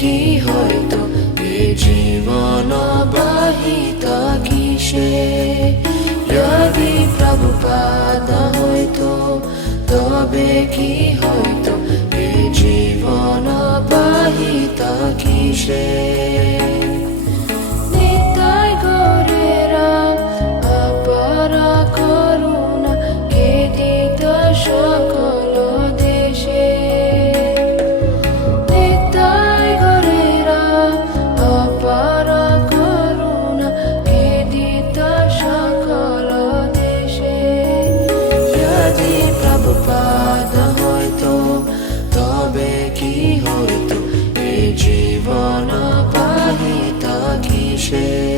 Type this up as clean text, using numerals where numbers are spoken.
কি হয়তো এ জীবন বাহিত কিসে যদি প্রভুপাদ হয়তো তবে কি হয়তো এ জীবন বাহিত কিসে নিতাই গৌরেরা অপার করুণা কে দিত সকল দেশে নিতাই গৌরেরা অপার করুণা কে দিত সকল দেশে যদি প্রভুপাদ হয়তো তবে কি হয়তো এ জীবন বাহিত কিসে।